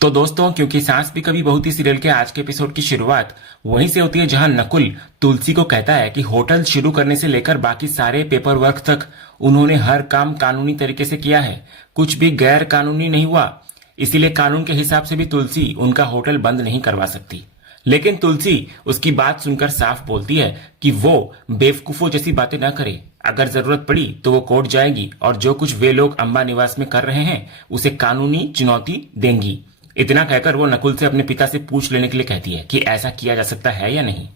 तो दोस्तों, क्योंकि सांस भी कभी बहू थी सीरियल के आज के एपिसोड की शुरुआत वहीं से होती है जहां नकुल तुलसी को कहता है कि होटल शुरू करने से लेकर बाकी सारे पेपर वर्क तक उन्होंने हर काम कानूनी तरीके से किया है, कुछ भी गैर कानूनी नहीं हुआ। इसीलिए कानून के हिसाब से भी तुलसी उनका होटल बंद नहीं करवा सकती। लेकिन तुलसी उसकी बात सुनकर साफ बोलती है कि वो बेवकूफों जैसी बातें ना करे। अगर जरूरत पड़ी तो वो कोर्ट जाएगी और जो कुछ वे लोग अंबा निवास में कर रहे हैं उसे कानूनी चुनौती देंगी। इतना कहकर वो नकुल से अपने पिता से पूछ लेने के लिए कहती है कि ऐसा किया जा सकता है या नहीं।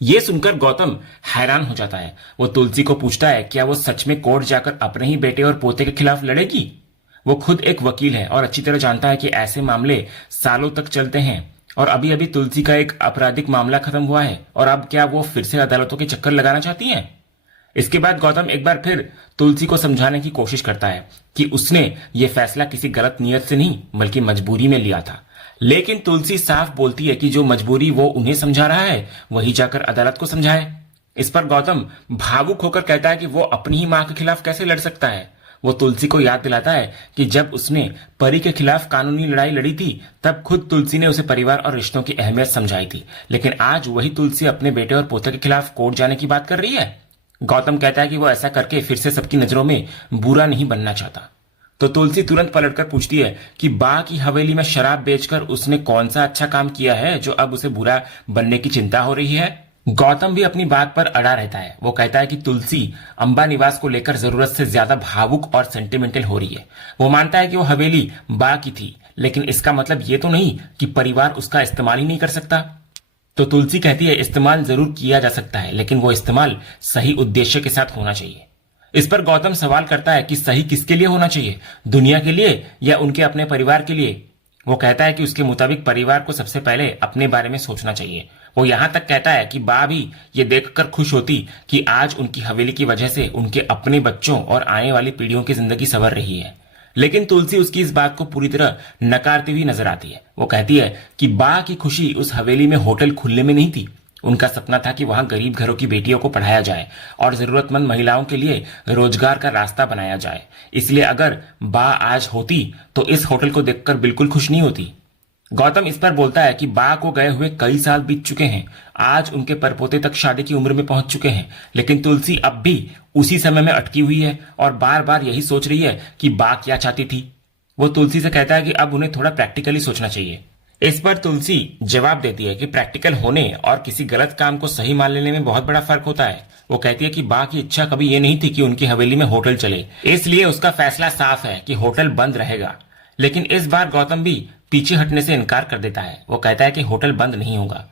ये सुनकर गौतम हैरान हो जाता है। वो तुलसी को पूछता है क्या वो सच में कोर्ट जाकर अपने ही बेटे और पोते के खिलाफ लड़ेगी। वो खुद एक वकील है और अच्छी तरह जानता है कि ऐसे मामले सालों तक चलते हैं। और अभी अभी तुलसी का एक आपराधिक मामला खत्म हुआ है और अब क्या वो फिर से अदालतों के चक्कर लगाना चाहती हैं। इसके बाद गौतम एक बार फिर तुलसी को समझाने की कोशिश करता है कि उसने ये फैसला किसी गलत नीयत से नहीं बल्कि मजबूरी में लिया था। लेकिन तुलसी साफ बोलती है कि जो मजबूरी वो उन्हें समझा रहा है वही जाकर अदालत को समझाए। इस पर गौतम भावुक होकर कहता है कि वो अपनी ही मां के खिलाफ कैसे लड़ सकता है। वो तुलसी को याद दिलाता है कि जब उसने परी के खिलाफ कानूनी लड़ाई लड़ी थी तब खुद तुलसी ने उसे परिवार और रिश्तों की अहमियत समझाई थी। लेकिन आज वही तुलसी अपने बेटे और पोते के खिलाफ कोर्ट जाने की बात कर रही है। गौतम कहता है कि वो ऐसा करके फिर से सबकी नजरों में बुरा नहीं बनना चाहता। तो तुलसी तुरंत पलटकर पूछती है कि बा की हवेली में शराब बेचकर उसने कौन सा अच्छा काम किया है जो अब उसे बुरा बनने की चिंता हो रही है। गौतम भी अपनी बात पर अड़ा रहता है। वो कहता है कि तुलसी अंबा निवास को लेकर जरूरत से ज्यादा भावुक और सेंटिमेंटल हो रही है। वो मानता है कि वो हवेली बा की थी, लेकिन इसका मतलब ये तो नहीं कि परिवार उसका इस्तेमाल ही नहीं कर सकता। तो तुलसी कहती है इस्तेमाल जरूर किया जा सकता है, लेकिन वो इस्तेमाल सही उद्देश्य के साथ होना चाहिए। इस पर गौतम सवाल करता है कि सही किसके लिए होना चाहिए, दुनिया के लिए या उनके अपने परिवार के लिए। वो कहता है कि उसके मुताबिक परिवार को सबसे पहले अपने बारे में सोचना चाहिए। वो यहां तक कहता है कि बा भी ये देखकर खुश होती कि आज उनकी हवेली की वजह से उनके अपने बच्चों और आने वाली पीढ़ियों की जिंदगी संवर रही है। लेकिन तुलसी उसकी इस बात को पूरी तरह नकारती हुई नजर आती है। वो कहती है कि बा की खुशी उस हवेली में होटल खुलने में नहीं थी। उनका सपना था कि वहां गरीब घरों की बेटियों को पढ़ाया जाए और जरूरतमंद महिलाओं के लिए रोजगार का रास्ता बनाया जाए। इसलिए अगर बा आज होती तो इस होटल को देखकर बिल्कुल खुश नहीं होती। गौतम इस पर बोलता है कि बा को गए हुए कई साल बीत चुके हैं। आज उनके परपोते तक शादी की उम्र में पहुंच चुके हैं, लेकिन तुलसी अब भी उसी समय में अटकी हुई है और बार बार यही सोच रही है कि बा क्या चाहती थी। वो तुलसी से कहता है कि अब उन्हें थोड़ा प्रैक्टिकली सोचना चाहिए। इस पर तुलसी जवाब देती है कि प्रैक्टिकल होने और किसी गलत काम को सही मान लेने में बहुत बड़ा फर्क होता है। वो कहती है कि बा की इच्छा कभी ये नहीं थी कि उनकी हवेली में होटल चले, इसलिए उसका फैसला साफ है कि होटल बंद रहेगा। लेकिन इस बार गौतम भी पीछे हटने से इनकार कर देता है। वो कहता है कि होटल बंद नहीं होगा।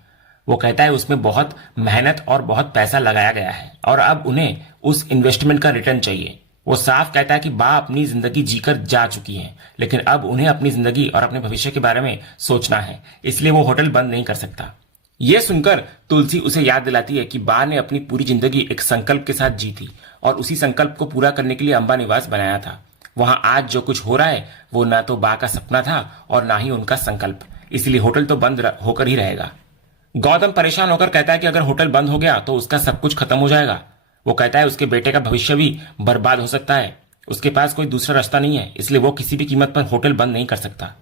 वो कहता है उसमें बहुत मेहनत और बहुत पैसा लगाया गया है और अब उन्हें उस इन्वेस्टमेंट का रिटर्न चाहिए। वो साफ कहता है कि बा अपनी जिंदगी जीकर जा चुकी हैं, लेकिन अब उन्हें अपनी जिंदगी और अपने भविष्य के बारे में सोचना है, इसलिए वो होटल बंद नहीं कर सकता। यह सुनकर तुलसी उसे याद दिलाती है कि बा ने अपनी पूरी जिंदगी एक संकल्प के साथ जी थी और उसी संकल्प को पूरा करने के लिए अंबा निवास बनाया था। वहां आज जो कुछ हो रहा है वो ना तो बा का सपना था और ना ही उनका संकल्प, इसलिए होटल तो बंद होकर ही रहेगा। गौतम परेशान होकर कहता है कि अगर होटल बंद हो गया तो उसका सब कुछ खत्म हो जाएगा। वो कहता है उसके बेटे का भविष्य भी बर्बाद हो सकता है। उसके पास कोई दूसरा रास्ता नहीं है, इसलिए वो किसी भी कीमत पर होटल बंद नहीं कर सकता।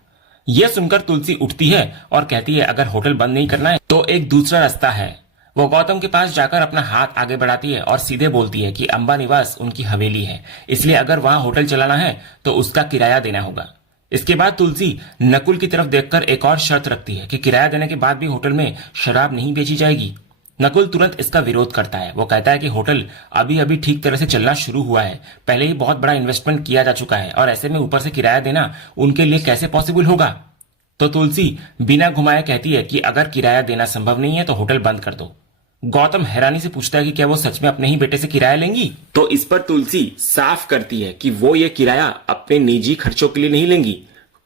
यह सुनकर तुलसी उठती है और कहती है अगर होटल बंद नहीं करना है तो एक दूसरा रास्ता है। वो गौतम के पास जाकर अपना हाथ आगे बढ़ाती है और सीधे बोलती है कि अंबा निवास उनकी हवेली है, इसलिए अगर वहां होटल चलाना है तो उसका किराया देना होगा। इसके बाद तुलसी नकुल की तरफ देखकर एक और शर्त रखती है कि किराया देने के बाद भी होटल में शराब नहीं बेची जाएगी। नकुल तुरंत इसका विरोध करता है। वो कहता है कि होटल अभी अभी ठीक तरह से चलना शुरू हुआ है, पहले ही बहुत बड़ा इन्वेस्टमेंट किया जा चुका है और ऐसे में ऊपर से किराया देना उनके लिए कैसे पॉसिबल होगा। तो तुलसी बिना घुमाए कहती है कि अगर किराया देना संभव नहीं है तो होटल बंद कर दो। गौतम हैरानी से पूछता है कि क्या वो सच में अपने ही बेटे से किराया लेंगी। तो इस पर तुलसी साफ करती है कि वो ये किराया अपने निजी खर्चों के लिए नहीं लेंगी,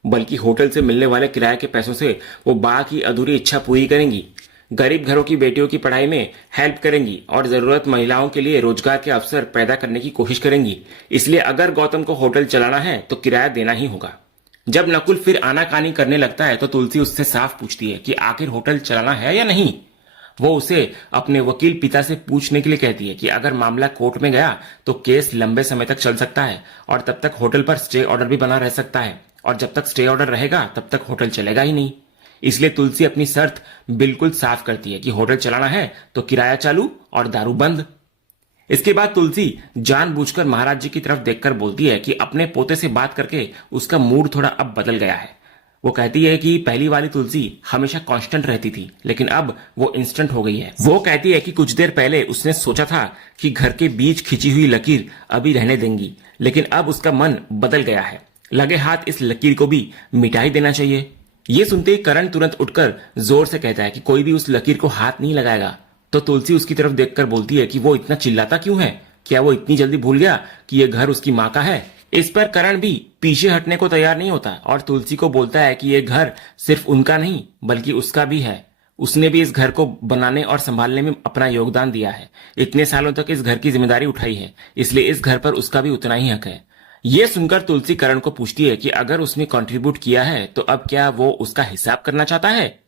बल्कि होटल से मिलने वाले किराए के पैसों से वो बा की अधूरी इच्छा पूरी करेंगी, गरीब घरों की बेटियों की पढ़ाई में हेल्प करेंगी और जरूरत महिलाओं के लिए रोजगार के अवसर पैदा करने की कोशिश करेंगी। इसलिए अगर गौतम को होटल चलाना है तो किराया देना ही होगा। जब नकुल फिर आनाकानी करने लगता है तो तुलसी उससे साफ पूछती है कि आखिर होटल चलाना है या नहीं। वो उसे अपने वकील पिता से पूछने के लिए कहती है कि अगर मामला कोर्ट में गया तो केस लंबे समय तक चल सकता है और तब तक होटल पर स्टे ऑर्डर भी बना रह सकता है और जब तक स्टे ऑर्डर रहेगा तब तक होटल चलेगा ही नहीं। इसलिए तुलसी अपनी शर्त बिल्कुल साफ करती है कि होटल चलाना है तो किराया चालू और दारू बंद। इसके बाद तुलसी जानबूझकर महाराज जी की तरफ देखकर बोलती है कि अपने पोते से बात करके उसका मूड थोड़ा अब बदल गया है। वो कहती है कि पहली वाली तुलसी हमेशा कांस्टेंट रहती थी, लेकिन अब वो इंस्टेंट हो गई है। वो कहती है कि कुछ देर पहले उसने सोचा था कि घर के बीच खिंची हुई लकीर अभी रहने देंगी, लेकिन अब उसका मन बदल गया है। लगे हाथ इस लकीर को भी मिटा ही देना चाहिए। ये सुनते ही करण तुरंत उठकर जोर से कहता है कि कोई भी उस लकीर को हाथ नहीं लगाएगा। तो तुलसी उसकी तरफ देखकर बोलती है कि वो इतना चिल्लाता क्यों है? क्या वो इतनी जल्दी भूल गया कि ये घर उसकी माँ का है? इस पर करण भी पीछे हटने को तैयार नहीं होता और तुलसी को बोलता है कि ये घर सिर्फ उनका नहीं बल्कि उसका भी है। उसने भी इस घर को बनाने और संभालने में अपना योगदान दिया है। इतने सालों तक इस घर की जिम्मेदारी उठाई है, इसलिए इस घर पर उसका भी उतना ही हक है। ये सुनकर तुलसी करण को पूछती है कि अगर उसने कंट्रीब्यूट किया है तो अब क्या वो उसका हिसाब करना चाहता है?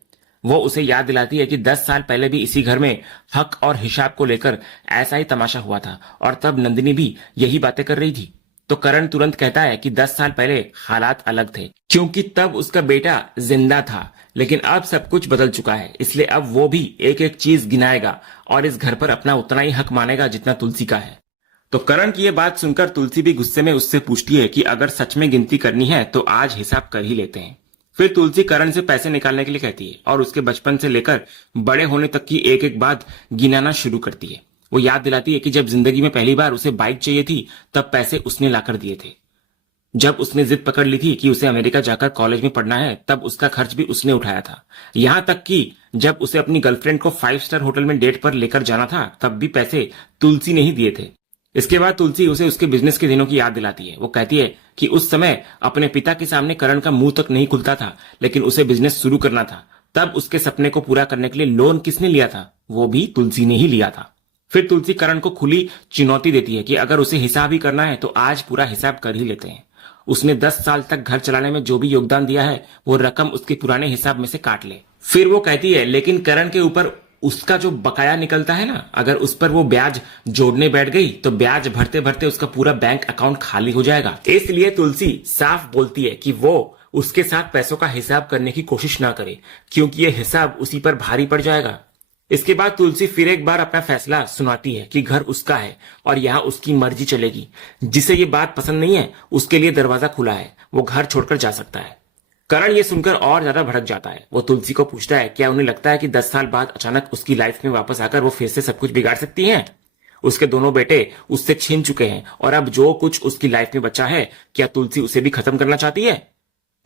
वो उसे याद दिलाती है कि 10 साल पहले भी इसी घर में हक और हिसाब को लेकर ऐसा ही तमाशा हुआ था और तब नंदिनी भी यही बातें कर रही थी। तो करण तुरंत कहता है कि 10 साल पहले हालात अलग थे, क्योंकि तब उसका बेटा जिंदा था, लेकिन अब सब कुछ बदल चुका है। इसलिए अब वो भी एक एक चीज गिनाएगा और इस घर पर अपना उतना ही हक मानेगा जितना तुलसी का है। तो करण की ये बात सुनकर तुलसी भी गुस्से में उससे पूछती है कि अगर सच में गिनती करनी है तो आज हिसाब कर ही लेते हैं। फिर तुलसी करण से पैसे निकालने के लिए कहती है और उसके बचपन से लेकर बड़े होने तक की एक एक बात गिनाना शुरू करती है। वो याद दिलाती है कि जब जिंदगी में पहली बार उसे बाइक चाहिए थी तब पैसे उसने लाकर दिए थे। जब उसने जिद पकड़ ली थी कि उसे अमेरिका जाकर कॉलेज में पढ़ना है तब उसका खर्च भी उसने उठाया था। यहां तक कि जब उसे अपनी गर्लफ्रेंड को 5 स्टार होटल में डेट पर लेकर जाना था तब भी पैसे तुलसी ने ही दिए थे। इसके बाद तुलसी उसे उसके बिजनेस के दिनों की याद दिलाती है। वो कहती है कि उस समय अपने पिता के सामने करण का मुंह तक नहीं खुलता था, लेकिन उसे बिजनेस शुरू करना था। तब उसके सपने को पूरा करने के लिए लोन किसने लिया था? वो भी तुलसी ने ही लिया था। फिर तुलसी करण को खुली चुनौती देती है कि अगर उसे हिसाब ही करना है तो आज पूरा हिसाब कर ही लेते हैं। उसने 10 साल तक घर चलाने में जो भी योगदान दिया है वो रकम उसके पुराने हिसाब में से काट ले। फिर वो कहती है लेकिन करण के ऊपर उसका जो बकाया निकलता है ना, अगर उस पर वो ब्याज जोड़ने बैठ गई तो ब्याज भरते भरते उसका पूरा बैंक अकाउंट खाली हो जाएगा। इसलिए तुलसी साफ बोलती है कि वो उसके साथ पैसों का हिसाब करने की कोशिश ना करे, क्योंकि ये हिसाब उसी पर भारी पड़ जाएगा। इसके बाद तुलसी फिर एक बार अपना फैसला सुनाती है कि घर उसका है और यहाँ उसकी मर्जी चलेगी। जिसे ये बात पसंद नहीं है उसके लिए दरवाजा खुला है, वो घर छोड़कर जा सकता है। करण ये सुनकर और ज्यादा भड़क जाता है। वो तुलसी को पूछता है क्या उन्हें लगता है कि 10 साल बाद अचानक उसकी लाइफ में वापस आकर वो फिर से सब कुछ बिगाड़ सकती हैं? उसके दोनों बेटे उससे छीन चुके हैं और अब जो कुछ उसकी लाइफ में बचा है क्या तुलसी उसे भी खत्म करना चाहती है?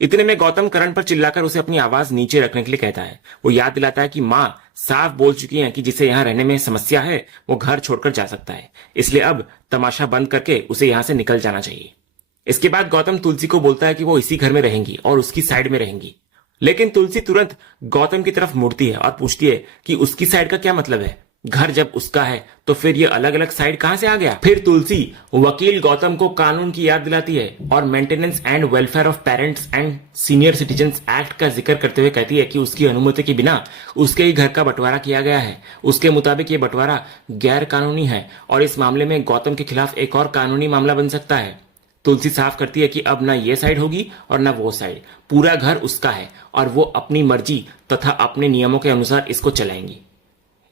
इतने में गौतम करण पर चिल्लाकर उसे अपनी आवाज नीचे रखने के लिए कहता है। वो याद दिलाता है कि माँ साफ बोल चुकी हैं कि जिसे यहाँ रहने में समस्या है वो घर छोड़कर जा सकता है, इसलिए अब तमाशा बंद करके उसे यहाँ से निकल जाना चाहिए। इसके बाद गौतम तुलसी को बोलता है कि वो इसी घर में रहेंगी और उसकी साइड में रहेंगी, लेकिन तुलसी तुरंत गौतम की तरफ मुड़ती है और पूछती है कि उसकी साइड का क्या मतलब है? घर जब उसका है तो फिर ये अलग अलग साइड कहां से आ गया? फिर तुलसी वकील गौतम को कानून की याद दिलाती है और maintenance and welfare of parents and senior citizens act का जिक्र करते हुए कहती है कि उसकी अनुमति के बिना उसके ही घर का बंटवारा किया गया है। उसके मुताबिक ये बंटवारा गैर कानूनी है और इस मामले में गौतम के खिलाफ एक और कानूनी मामला बन सकता है। तुलसी साफ करती है कि अब ना ये साइड होगी और ना वो साइड, पूरा घर उसका है और वो अपनी मर्जी तथा अपने नियमों के अनुसार इसको चलाएंगी।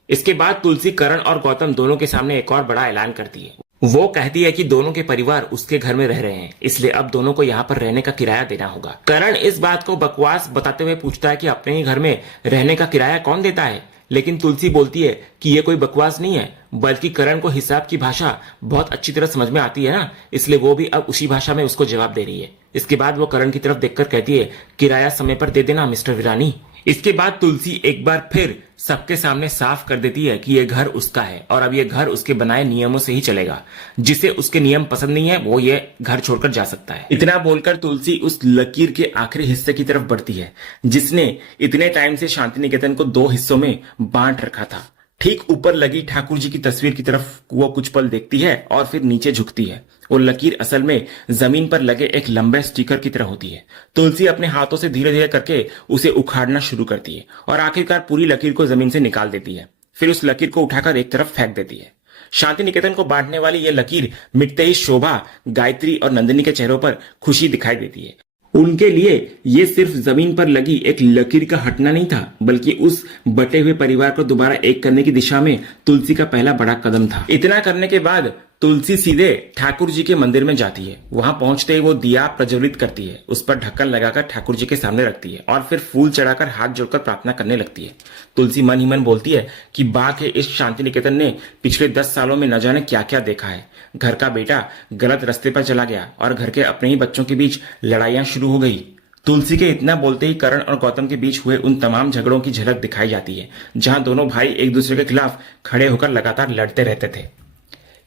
इसके बाद तुलसी करण और गौतम दोनों के सामने एक और बड़ा ऐलान करती है। वो कहती है कि दोनों के परिवार उसके घर में रह रहे हैं, इसलिए अब दोनों को यहाँ पर रहने का किराया देना होगा। करण इस बात को बकवास बताते हुए पूछता है कि अपने ही घर में रहने का किराया कौन देता है, लेकिन तुलसी बोलती है कि ये कोई बकवास नहीं है, बल्कि करण को हिसाब की भाषा बहुत अच्छी तरह समझ में आती है ना, इसलिए वो भी अब उसी भाषा में उसको जवाब दे रही है। इसके बाद वो करण की तरफ देखकर कहती है किराया समय पर दे देना मिस्टर विरानी। इसके बाद तुलसी एक बार फिर सबके सामने साफ कर देती है कि ये घर उसका है और अब ये घर उसके बनाए नियमों से ही चलेगा। जिसे उसके नियम पसंद नहीं है वो ये घर छोड़कर जा सकता है। इतना बोलकर तुलसी उस लकीर के आखिरी हिस्से की तरफ बढ़ती है जिसने इतने टाइम से शांति निकेतन को 2 हिस्सों में बांट रखा था। ठीक ऊपर लगी ठाकुर जी की तस्वीर की तरफ वो कुछ पल देखती है और फिर नीचे झुकती है। वो लकीर असल में जमीन पर लगे एक लंबे स्टिकर की तरह होती है। तुलसी अपने हाथों से धीरे धीरे करके उसे उखाड़ना शुरू करती है और आखिरकार पूरी लकीर को जमीन से निकाल देती है। फिर उस लकीर को उठाकर एक तरफ फेंक देती है। शांति निकेतन को बांटने वाली यह लकीर मिटते ही शोभा, गायत्री और नंदिनी के चेहरों पर खुशी दिखाई देती है। उनके लिए ये सिर्फ जमीन पर लगी एक लकीर का हटना नहीं था, बल्कि उस बटे हुए परिवार को दोबारा एक करने की दिशा में तुलसी का पहला बड़ा कदम था। इतना करने के बाद तुलसी सीधे ठाकुर जी के मंदिर में जाती है। वहां पहुंचते ही वो दिया प्रज्वलित करती है, उस पर ढक्कन लगाकर ठाकुर जी के सामने रखती है और फिर फूल चढ़ाकर हाथ जोड़कर प्रार्थना करने लगती है। तुलसी मन ही मन बोलती है कि बा के इस शांति निकेतन ने पिछले 10 सालों में न जाने क्या क्या देखा है। घर का बेटा गलत रास्ते पर चला गया और घर के अपने ही बच्चों के बीच लड़ाइयां शुरू हो गई। तुलसी के इतना बोलते ही करण और गौतम के बीच हुए उन तमाम झगड़ों की झलक दिखाई जाती है, जहां दोनों भाई एक दूसरे के खिलाफ खड़े होकर लगातार लड़ते रहते थे।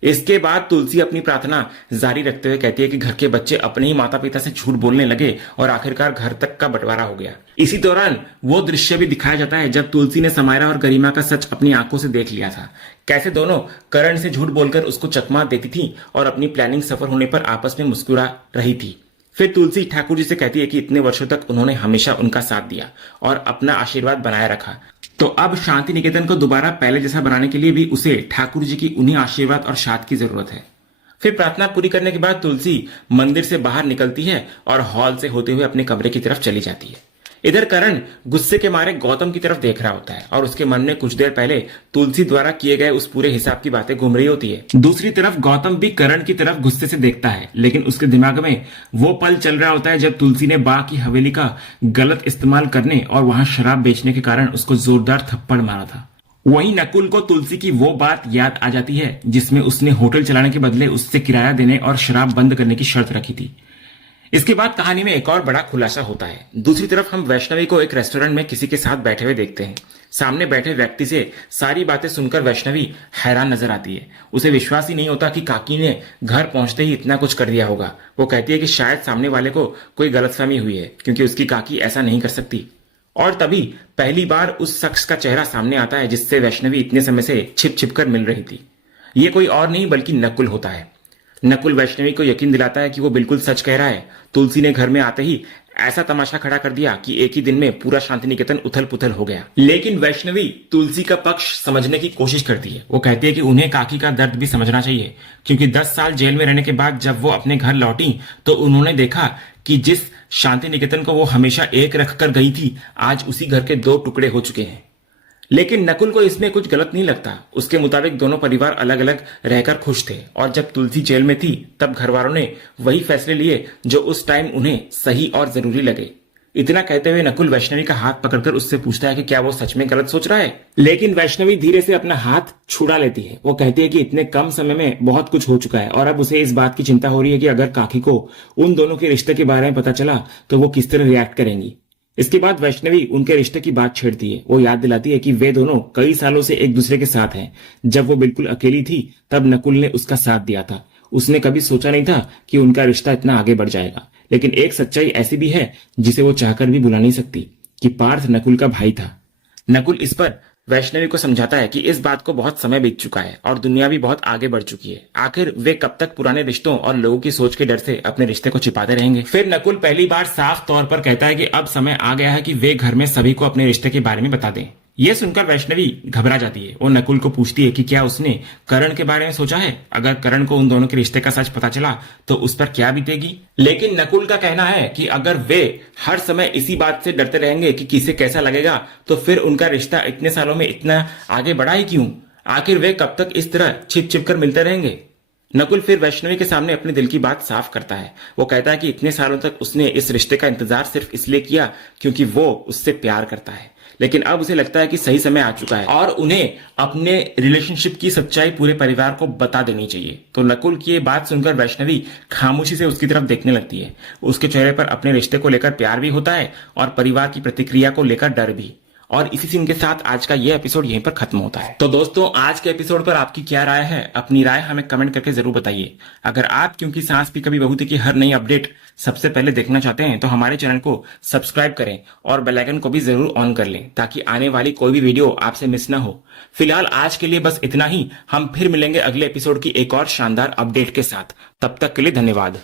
इसके बाद तुलसी अपनी प्रार्थना जारी रखते हुए कहती है कि घर के बच्चे अपने ही माता पिता से झूठ बोलने लगे और आखिरकार घर तक का बंटवारा हो गया। इसी दौरान वो दृश्य भी दिखाया जाता है जब तुलसी ने समायरा और गरिमा का सच अपनी आंखों से देख लिया था। कैसे दोनों करण से झूठ बोलकर उसको चकमा देती थी और अपनी प्लानिंग सफल होने पर आपस में मुस्कुरा रही थी। फिर तुलसी ठाकुर जी से कहती है कि इतने वर्षों तक उन्होंने हमेशा उनका साथ दिया और अपना आशीर्वाद बनाए रखा, तो अब शांति निकेतन को दोबारा पहले जैसा बनाने के लिए भी उसे ठाकुर जी की उन्हीं आशीर्वाद और साथ की जरूरत है। फिर प्रार्थना पूरी करने के बाद तुलसी मंदिर से बाहर निकलती है और हॉल से होते हुए अपने कमरे की तरफ चली जाती है। इधर करण गुस्से के मारे गौतम की तरफ देख रहा होता है और उसके मन में कुछ देर पहले तुलसी द्वारा किए गए उस पूरे हिसाब की बातें घूम रही होती है। दूसरी तरफ गौतम भी करण की तरफ गुस्से से देखता है, लेकिन उसके दिमाग में वो पल चल रहा होता है जब तुलसी ने बा की हवेली का गलत इस्तेमाल करने और वहां शराब बेचने के कारण उसको जोरदार थप्पड़ मारा था। वहीं नकुल को तुलसी की वो बात याद आ जाती है जिसमें उसने होटल चलाने के बदले उससे किराया देने और शराब बंद करने की शर्त रखी थी। इसके बाद कहानी में एक और बड़ा खुलासा होता है। दूसरी तरफ हम वैष्णवी को एक रेस्टोरेंट में किसी के साथ बैठे हुए देखते हैं। सामने बैठे व्यक्ति से सारी बातें सुनकर वैष्णवी हैरान नजर आती है। उसे विश्वास ही नहीं होता कि काकी ने घर पहुंचते ही इतना कुछ कर दिया होगा। वो कहती है कि शायद सामने वाले को कोई गलतफहमी हुई है, क्योंकि उसकी काकी ऐसा नहीं कर सकती। और तभी पहली बार उस शख्स का चेहरा सामने आता है जिससे वैष्णवी इतने समय से छिप छिप कर मिल रही थी। ये कोई और नहीं बल्कि नकुल होता है। नकुल वैष्णवी को यकीन दिलाता है कि वो बिल्कुल सच कह रहा है। तुलसी ने घर में आते ही ऐसा तमाशा खड़ा कर दिया कि एक ही दिन में पूरा शांति निकेतन उथल पुथल हो गया। लेकिन वैष्णवी तुलसी का पक्ष समझने की कोशिश करती है। वो कहती है कि उन्हें काकी का दर्द भी समझना चाहिए, क्योंकि 10 साल जेल में रहने के बाद जब वो अपने घर लौटी तो उन्होंने देखा कि जिस शांति निकेतन को वो हमेशा एक रखकर गई थी, आज उसी घर के 2 टुकड़े हो चुके हैं। लेकिन नकुल को इसमें कुछ गलत नहीं लगता। उसके मुताबिक दोनों परिवार अलग अलग रहकर खुश थे और जब तुलसी जेल में थी तब घर वालों ने वही फैसले लिए जो उस टाइम उन्हें सही और जरूरी लगे। इतना कहते हुए नकुल वैष्णवी का हाथ पकड़कर उससे पूछता है कि क्या वो सच में गलत सोच रहा है। लेकिन वैष्णवी धीरे से अपना हाथ छुड़ा लेती है। वो कहती है कि इतने कम समय में बहुत कुछ हो चुका है और अब उसे इस बात की चिंता हो रही है कि अगर काकी को उन दोनों के रिश्ते के बारे में पता चला तो वो किस तरह रिएक्ट करेंगी। इसके बाद वैष्णवी उनके रिश्ते की बात छेड़ती है। वो याद दिलाती है कि वे दोनों कई सालों से एक दूसरे के साथ हैं। जब वो बिल्कुल अकेली थी तब नकुल ने उसका साथ दिया था। उसने कभी सोचा नहीं था कि उनका रिश्ता इतना आगे बढ़ जाएगा। लेकिन एक सच्चाई ऐसी भी है जिसे वो चाहकर भी भुला नहीं सकती कि पार्थ नकुल का भाई था। नकुल इस पर वैष्णवी को समझाता है कि इस बात को बहुत समय बीत चुका है और दुनिया भी बहुत आगे बढ़ चुकी है। आखिर वे कब तक पुराने रिश्तों और लोगों की सोच के डर से अपने रिश्ते को छिपाते रहेंगे। फिर नकुल पहली बार साफ तौर पर कहता है कि अब समय आ गया है कि वे घर में सभी को अपने रिश्ते के बारे में बता दें। यह सुनकर वैष्णवी घबरा जाती है। वो नकुल को पूछती है कि क्या उसने करण के बारे में सोचा है। अगर करण को उन दोनों के रिश्ते का सच पता चला तो उस पर क्या बीतेगी। लेकिन नकुल का कहना है कि अगर वे हर समय इसी बात से डरते रहेंगे कि किसे कैसा लगेगा तो फिर उनका रिश्ता इतने सालों में इतना आगे बढ़ा ही क्यों। आखिर वे कब तक इस तरह छिप छिप कर मिलते रहेंगे। नकुल फिर वैष्णवी के सामने अपने दिल की बात साफ करता है। वो कहता है कि इतने सालों तक उसने इस रिश्ते का इंतजार सिर्फ इसलिए किया क्योंकि वो उससे प्यार करता है, लेकिन अब उसे लगता है कि सही समय आ चुका है और उन्हें अपने रिलेशनशिप की सच्चाई पूरे परिवार को बता देनी चाहिए। तो नकुल की ये बात सुनकर वैष्णवी खामोशी से उसकी तरफ देखने लगती है। उसके चेहरे पर अपने रिश्ते को लेकर प्यार भी होता है और परिवार की प्रतिक्रिया को लेकर डर भी। और इसी सीन के साथ आज का ये एपिसोड यहीं पर खत्म होता है। तो दोस्तों, आज के एपिसोड पर आपकी क्या राय है? अपनी राय हमें कमेंट करके जरूर बताइए। अगर आप क्योंकि सांस भी कभी बहू थी की हर नई अपडेट सबसे पहले देखना चाहते हैं तो हमारे चैनल को सब्सक्राइब करें और बेल आइकन को भी जरूर ऑन कर लें ताकि आने वाली कोई भी वीडियो आपसे मिस ना हो। फिलहाल आज के लिए बस इतना ही। हम फिर मिलेंगे अगले एपिसोड की एक और शानदार अपडेट के साथ। तब तक के लिए धन्यवाद।